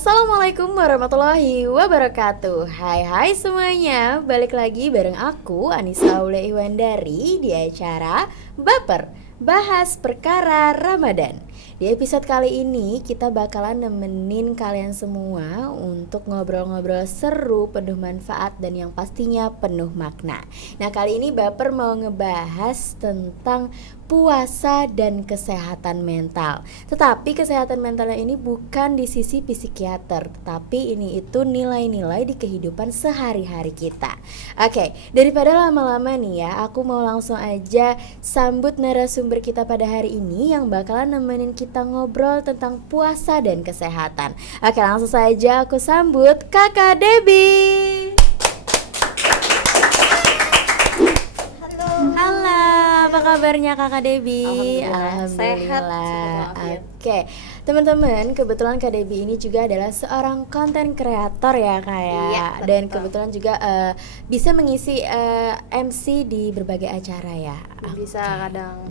Assalamualaikum warahmatullahi wabarakatuh. Hai semuanya, balik lagi bareng aku Anissa Aule Iwandari di acara Baper, bahas perkara Ramadan. Di episode kali ini kita bakalan nemenin kalian semua untuk ngobrol-ngobrol seru, penuh manfaat dan yang pastinya penuh makna. Nah, kali ini Baper mau ngebahas tentang puasa dan kesehatan mental. Tetapi kesehatan mentalnya ini bukan di sisi psikiater, tetapi ini itu nilai-nilai di kehidupan sehari-hari kita. Oke, daripada lama-lama nih ya, aku mau langsung aja sambut narasumber kita pada hari ini yang bakalan nemenin kita ngobrol tentang puasa dan kesehatan. Oke, langsung saja aku sambut Kakak Debbie. Halo, apa kabarnya Kakak Debbie? Alhamdulillah. Oke, teman-teman, kebetulan Kak Debbie ini juga adalah seorang konten kreator ya Kak ya. Iya, Dan betul. kebetulan juga bisa mengisi MC di berbagai acara ya. Bisa kadang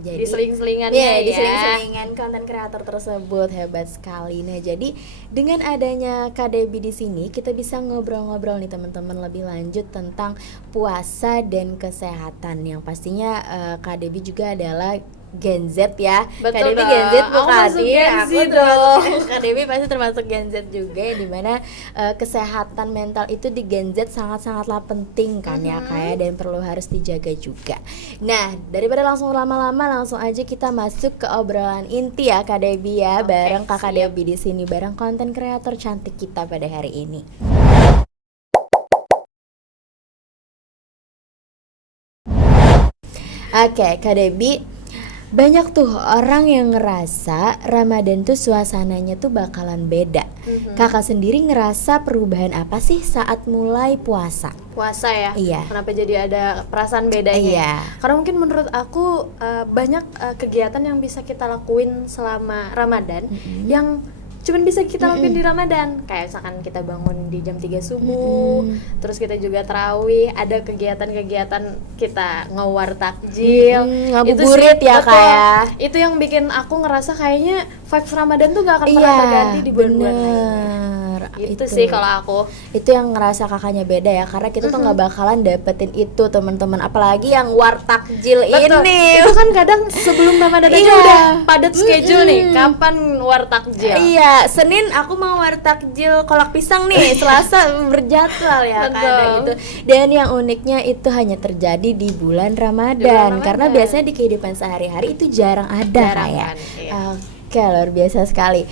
Jadi diseling-selingannya ya, ya. diseling-selingan konten kreator tersebut hebat sekali. Nah, jadi dengan adanya Kak Debbie di sini kita bisa ngobrol-ngobrol nih teman-teman lebih lanjut tentang puasa dan kesehatan yang pastinya Kak Debbie juga adalah Gen Z ya. Kak Betul Debbie dong. Gen Z Aku bukan masuk nih, Gen Z aku termasuk dong. Kak Debbie pasti termasuk Gen Z juga ya, dimana kesehatan mental itu di Gen Z sangat-sangatlah penting kan ya kayak dan perlu harus dijaga juga. Nah, daripada langsung lama-lama langsung aja kita masuk ke obrolan inti ya Kak Debbie ya. Oke, Bareng Kakak siap. Debbie di sini bareng konten kreator cantik kita pada hari ini. Oke, Kak Debbie, banyak tuh orang yang ngerasa Ramadan tuh suasananya tuh bakalan beda. Kakak sendiri ngerasa perubahan apa sih saat mulai puasa? Puasa ya. Iya. Kenapa jadi ada perasaan bedanya? Iya. Karena mungkin menurut aku banyak kegiatan yang bisa kita lakuin selama Ramadan yang cuman bisa kita lakuin di Ramadan. Kayak misalkan kita bangun di jam 3 subuh, terus kita juga tarawih, ada kegiatan-kegiatan kita ngewar takjil. Ngabuburit ya, betul. Kak ya. Itu yang bikin aku ngerasa kayaknya vibes Ramadan tuh gak akan pernah terganti di bulan-bulan lainnya. bener. Itu sih kalau aku. Itu yang ngerasa kakaknya beda ya, karena kita tuh nggak bakalan dapetin itu teman-teman, apalagi yang war takjil Betul. ini. Itu kan kadang sebelum Ramadan aja Iya. udah padat schedule nih. Kapan war takjil? Iya, Senin aku mau war takjil kolak pisang nih, Selasa berjadwal ya Betul. karena itu. Dan yang uniknya itu hanya terjadi di bulan Ramadan, karena Ramadan. biasanya di kehidupan sehari-hari itu jarang ada Jarang kayak. kan, iya. Oke, luar biasa sekali.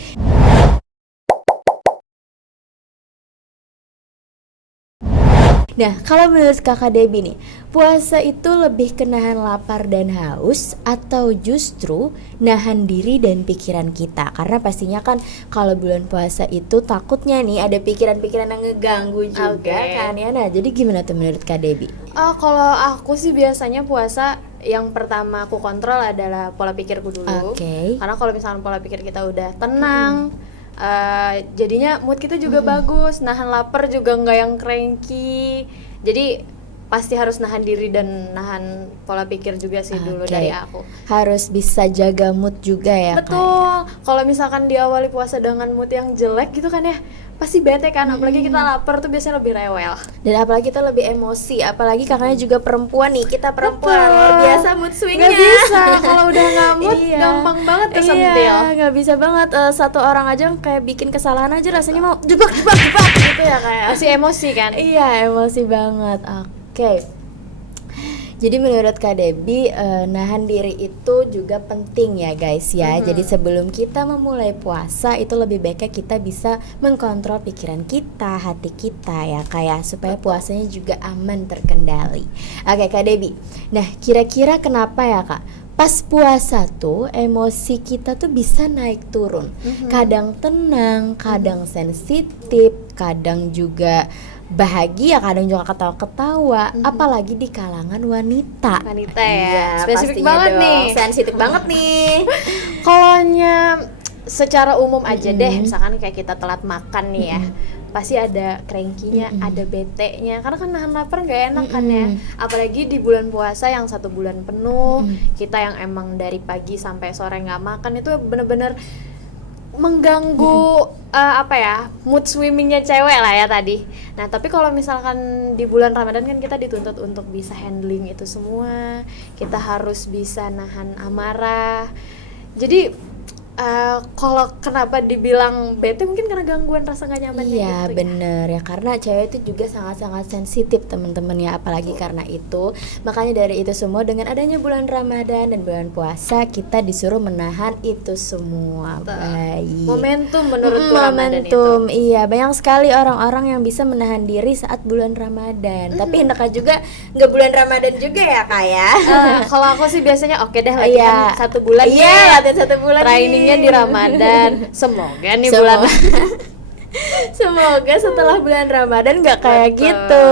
Nah, kalau menurut Kakak Debbie nih, puasa itu lebih ke nahan lapar dan haus atau justru nahan diri dan pikiran kita? Karena pastinya kan kalau bulan puasa itu takutnya nih ada pikiran-pikiran yang ngeganggu juga Oke. kan ya. Nah, jadi gimana tuh menurut Kak Debbie? Kalau aku sih biasanya puasa yang pertama aku kontrol adalah pola pikirku dulu. Oke. Karena kalau misalnya pola pikir kita udah tenang, jadinya mood kita juga bagus. Nahan lapar juga nggak yang cranky. Jadi pasti harus nahan diri dan nahan pola pikir juga sih dulu Oke. dari aku. Harus bisa jaga mood juga ya, Kak? Betul. Kalau misalkan diawali puasa dengan mood yang jelek gitu kan ya, pasti bete kan. Apalagi kita lapar tuh biasanya lebih rewel. Dan apalagi kita lebih emosi, apalagi kakaknya juga perempuan nih, kita perempuan Betul. luar biasa mood swingnya. Nggak bisa, kalau udah nggak mood Iya. gampang banget kesentil. Iya, nggak bisa banget. Satu orang aja kayak bikin kesalahan aja rasanya mau jebak gitu ya kayak. Masih emosi kan? Iya, emosi banget. Oke. Jadi menurut Kak Debbie, nahan diri itu juga penting ya guys ya. Jadi sebelum kita memulai puasa itu lebih baiknya kita bisa mengkontrol pikiran kita, hati kita ya kayak supaya puasanya juga aman terkendali. Oke Kak Debbie. Nah, kira-kira kenapa ya Kak? Pas puasa tuh emosi kita tuh bisa naik turun. Kadang tenang, kadang sensitif, kadang juga bahagia, kadang juga ketawa-ketawa, apalagi di kalangan wanita. Wanita ya. Iya, Spesifik pastinya banget dong. nih. Sensitif banget nih. Kalonya secara umum aja deh, misalkan kayak kita telat makan nih ya, pasti ada cranky-nya, ada bete-nya, karena kan nahan lapar nggak enak kan ya, apalagi di bulan puasa yang 1 bulan penuh, kita yang emang dari pagi sampai sore nggak makan itu bener-bener mengganggu mood swimmingnya cewek lah ya tadi. Nah tapi kalau misalkan di bulan Ramadan kan kita dituntut untuk bisa handling itu semua, kita harus bisa nahan amarah. Jadi kalau kenapa dibilang bete mungkin karena gangguan rasa gak nyamannya Iya gitu bener ya, karena cewek itu juga sangat-sangat sensitif teman-teman ya, apalagi karena itu. Makanya dari itu semua, dengan adanya bulan Ramadan dan bulan puasa, kita disuruh menahan itu semua. Baik. Momentum menurutku Ramadan itu. Momentum, iya, banyak sekali orang-orang yang bisa menahan diri saat bulan Ramadan. Tapi hendaknya juga nggak bulan Ramadan juga ya kak ya. Kalau aku sih biasanya oke deh latihan 1 bulan Iya, nih. latihan 1 bulan Trainingnya nih. di Ramadan. Semoga nih Semoga. bulan Semoga setelah bulan Ramadan nggak kayak Betul, gitu.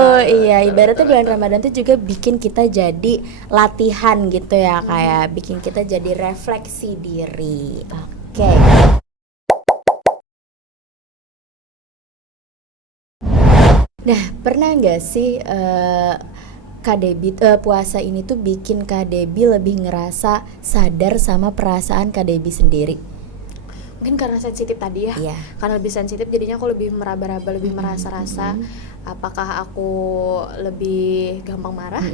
Iya, betul, ibaratnya betul, bulan Ramadan tuh juga bikin kita jadi latihan gitu ya, kayak bikin kita jadi refleksi diri. Oke. Nah, pernah nggak sih Kak Debi, puasa ini tuh bikin Kak Debi lebih ngerasa sadar sama perasaan Kak Debi sendiri? mungkin karena sensitif tadi ya. Iya. Karena lebih sensitif jadinya aku lebih meraba-raba, lebih merasa-rasa apakah aku lebih gampang marah,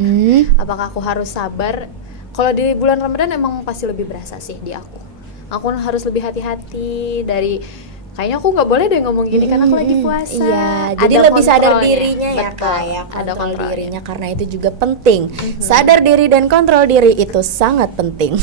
apakah aku harus sabar. Kalau di bulan Ramadan emang pasti lebih berasa sih di aku. Aku harus lebih hati-hati dari kayaknya aku nggak boleh deh ngomong gini karena aku lagi puasa. Iya, Ada jadi lebih sadar kontrolnya. dirinya ya Betul, kak ya, ada kontrol kontrolnya. dirinya, karena itu juga penting. Sadar diri dan kontrol diri itu sangat penting.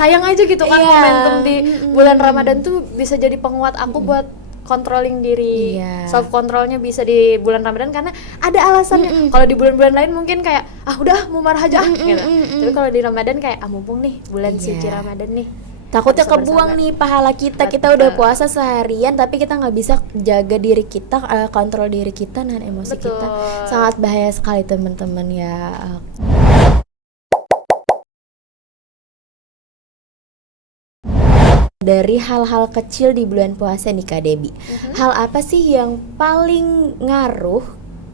Sayang aja gitu kan Iya. momentum di bulan Ramadan tuh bisa jadi penguat aku buat controlling diri. Iya. Self controlnya bisa di bulan Ramadan karena ada alasannya. Kalau di bulan-bulan lain mungkin kayak udah mau marah aja gitu. Tapi kalau di Ramadan kayak mumpung nih bulan Iya. suci Ramadan nih. Takutnya Harus kebuang sabar-sabar. nih pahala kita. Kita Betul. udah puasa seharian tapi kita nggak bisa jaga diri kita, kontrol diri kita dan emosi Betul. kita. Sangat bahaya sekali teman-teman ya. Dari hal-hal kecil di bulan puasa nih Kak Debi, hal apa sih yang paling ngaruh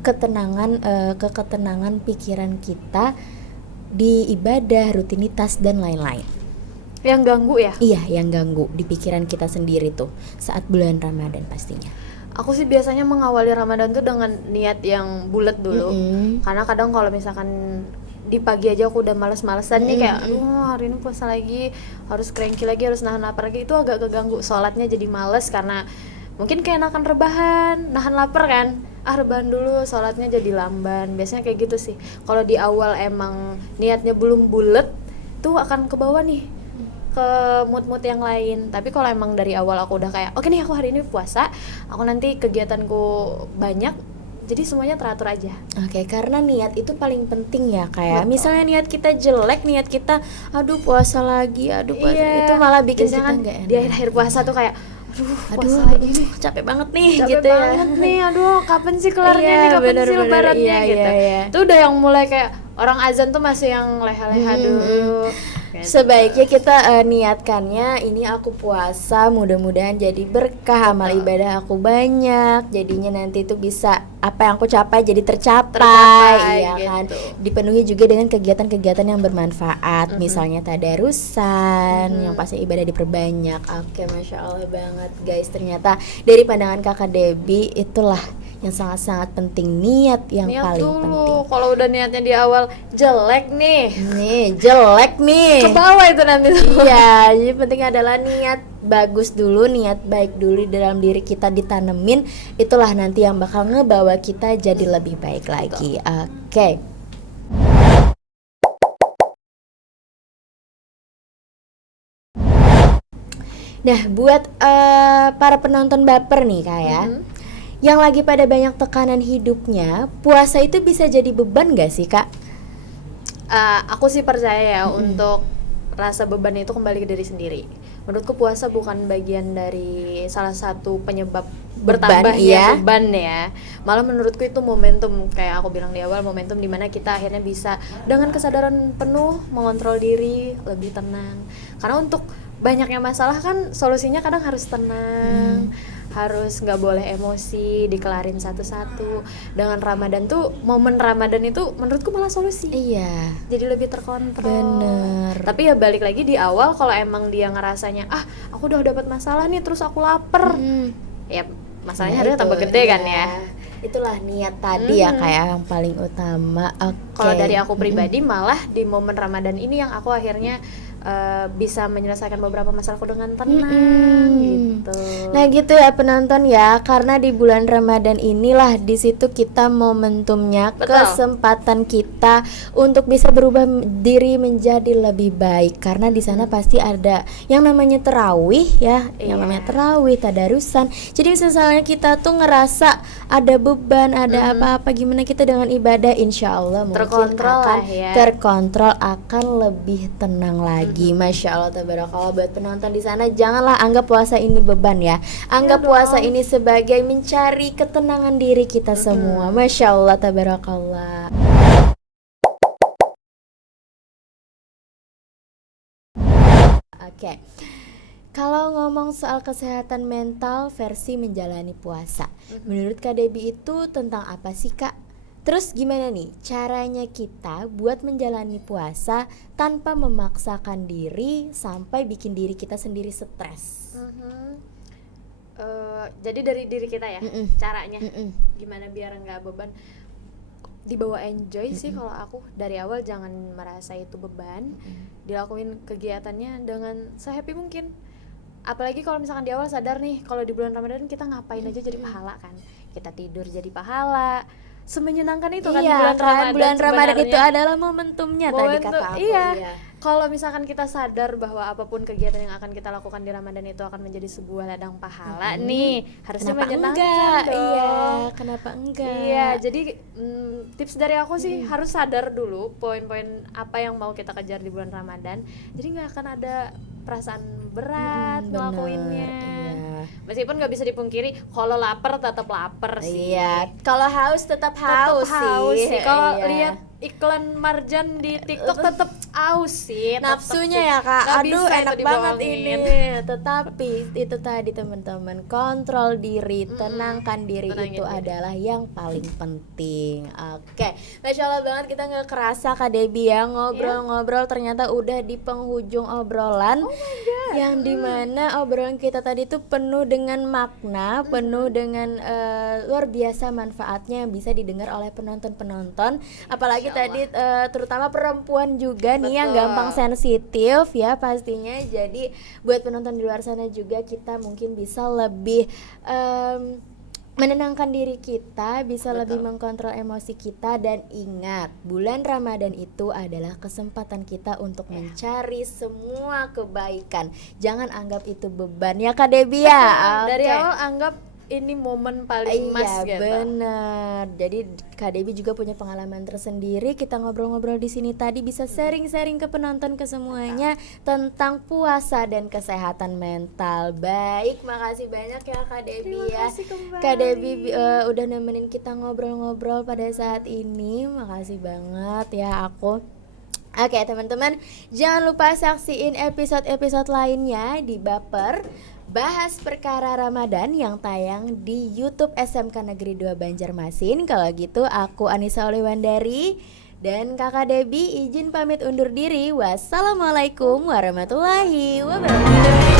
ketenangan, ketenangan pikiran kita di ibadah, rutinitas dan lain-lain? Yang ganggu ya. Iya, yang ganggu di pikiran kita sendiri tuh saat bulan Ramadan pastinya. Aku sih biasanya mengawali Ramadan tuh dengan niat yang bulat dulu. Karena kadang kalau misalkan di pagi aja aku udah males-malesan nih kayak hari ini puasa lagi, harus cranky lagi, harus nahan lapar lagi, itu agak keganggu sholatnya jadi males karena mungkin kayak enakan rebahan, nahan lapar kan, rebahan dulu, sholatnya jadi lamban, biasanya kayak gitu sih. Kalau di awal emang niatnya belum bulet tuh akan ke bawah nih ke mood-mood yang lain. Tapi kalau emang dari awal aku udah kayak oke nih aku hari ini puasa, aku nanti kegiatanku banyak, jadi semuanya teratur aja. Oke, karena niat itu paling penting ya kayak. Betul. Misalnya niat kita jelek, niat kita aduh puasa lagi, aduh puasa, itu malah bikin biasanya kita kan nggak enak. di akhir-akhir puasa tuh kayak puasa Aduh, lagi nih, capek banget nih capek gitu ya. banget nih, aduh kapan sih kelarnya Iya, nih, kapan sih bener-bener, lebarannya iya, gitu. iya. Itu udah yang mulai kayak orang azan tuh masih yang leha-leha dulu. Gitu. Sebaiknya kita niatkannya ini aku puasa, mudah-mudahan jadi berkah, amal ibadah aku banyak, jadinya nanti itu bisa apa yang aku capai jadi tercapai, iya gitu. kan. Dipenuhi juga dengan kegiatan-kegiatan yang bermanfaat, misalnya tadarusan, yang pasti ibadah diperbanyak. Oke, masya Allah banget guys. Ternyata dari pandangan kakak Debi itulah yang sangat-sangat penting, niat yang Niat paling dulu. penting. Kalau udah niatnya di awal jelek nih, Nih jelek nih. ke bawah itu nanti semua. Iya, jadi penting adalah niat bagus dulu, niat baik dulu di dalam diri kita ditanemin, itulah nanti yang bakal ngebawa kita jadi lebih baik lagi. Oke. Nah, buat para penonton baper nih kak ya, yang lagi pada banyak tekanan hidupnya, puasa itu bisa jadi beban gak sih kak? Aku sih percaya ya untuk rasa beban itu kembali ke diri sendiri. Menurutku puasa bukan bagian dari salah satu penyebab Beban, bertambahnya iya. beban ya. Malah menurutku itu momentum, kayak aku bilang di awal, momentum dimana kita akhirnya bisa dengan kesadaran penuh mengontrol diri, lebih tenang. Karena untuk banyaknya masalah kan solusinya kadang harus tenang, harus nggak boleh emosi, dikelarin satu-satu. Dengan Ramadan tuh, momen Ramadan itu menurutku malah solusi. Iya. Jadi lebih terkontrol. Bener. Tapi ya balik lagi di awal, kalau emang dia ngerasanya aku udah dapat masalah nih terus aku lapar, ya masalahnya harusnya tambah gede kan ya. Itulah niat tadi ya kayak yang paling utama. Kalau dari aku pribadi malah di momen Ramadan ini yang aku akhirnya bisa menyelesaikan beberapa masalahku dengan tenang gitu. Nah gitu ya penonton ya, karena di bulan Ramadan inilah di situ kita momentumnya, Betul. kesempatan kita untuk bisa berubah diri menjadi lebih baik, karena di sana pasti ada yang namanya tarawih ya, yang namanya tarawih, tadarusan. Jadi misalnya kita tuh ngerasa ada beban, ada apa-apa, gimana kita dengan ibadah, insya Allah mungkin Terkontrol akan lah ya. terkontrol, akan lebih tenang lagi. Masya Allah, tabarakallah. Buat penonton di sana, janganlah anggap puasa ini beban ya. Anggap puasa ini sebagai mencari ketenangan diri kita semua. Masya Allah, tabarakallah. Oke. Kalau ngomong soal kesehatan mental versi menjalani puasa, menurut Kak Debbie itu tentang apa sih Kak? Terus gimana nih caranya kita buat menjalani puasa tanpa memaksakan diri sampai bikin diri kita sendiri stres? Jadi dari diri kita ya, caranya gimana biar nggak beban, dibawa enjoy sih. Kalau aku dari awal jangan merasa itu beban, dilakuin kegiatannya dengan se-happy mungkin. Apalagi kalau misalkan di awal sadar nih kalau di bulan Ramadan kita ngapain aja jadi pahala kan, kita tidur jadi pahala, semenyenangkan itu kan. Iya kan, bulan Ramadan itu sebenarnya adalah momentumnya tadi kata aku. iya. Kalau misalkan kita sadar bahwa apapun kegiatan yang akan kita lakukan di Ramadan itu akan menjadi sebuah ladang pahala nih, harusnya Kenapa menyenangkan enggak? dong. Iya, kenapa enggak? Iya, jadi tips dari aku sih harus sadar dulu poin-poin apa yang mau kita kejar di bulan Ramadan. Jadi nggak akan ada perasaan berat ngelakuinnya. Iya. Meskipun nggak bisa dipungkiri, kalau lapar tetap lapar sih. Iya, kalau haus tetap Tetap haus sih. Kalau Iya. lihat iklan Marjan di TikTok tetap haus sih. Nafsunya ya Kak, Nggak aduh bisa enak itu banget dibohongin. ini. Tetapi itu tadi teman-teman, kontrol diri, tenangkan diri, Tenangin itu diri. adalah yang paling penting. Oke, Masya Allah banget, kita nggak kerasa Kak Debbie ya ngobrol-ngobrol, ternyata udah di penghujung obrolan. Yang dimana obrolan kita tadi tuh penuh dengan makna, penuh dengan luar biasa manfaatnya yang bisa didengar oleh penonton-penonton. Apalagi tadi terutama perempuan juga nih yang Betul. gampang sensitif ya pastinya. Jadi buat penonton di luar sana juga kita mungkin bisa lebih menenangkan diri kita, bisa lebih mengkontrol emosi kita. Dan ingat, bulan Ramadan itu adalah kesempatan kita untuk mencari semua kebaikan. Jangan anggap itu beban ya Kak Debbie ya. Dari Oke. awal anggap ini momen paling emas Iya gitu. benar. Jadi Kak Debbie juga punya pengalaman tersendiri. Kita ngobrol-ngobrol di sini tadi bisa sharing-sharing ke penonton, ke semuanya tentang puasa dan kesehatan mental. Baik, makasih banyak ya Kak Debbie ya. kasih kembali. Kak Debbie udah nemenin kita ngobrol-ngobrol pada saat ini. Makasih banget ya aku. Oke teman-teman, jangan lupa saksiin episode-episode lainnya di Baper Bahas Perkara Ramadan yang tayang di YouTube SMK Negeri 2 Banjarmasin. Kalau gitu aku Anissa Olewandari dan Kakak Debbie izin pamit undur diri. Wassalamualaikum warahmatullahi wabarakatuh.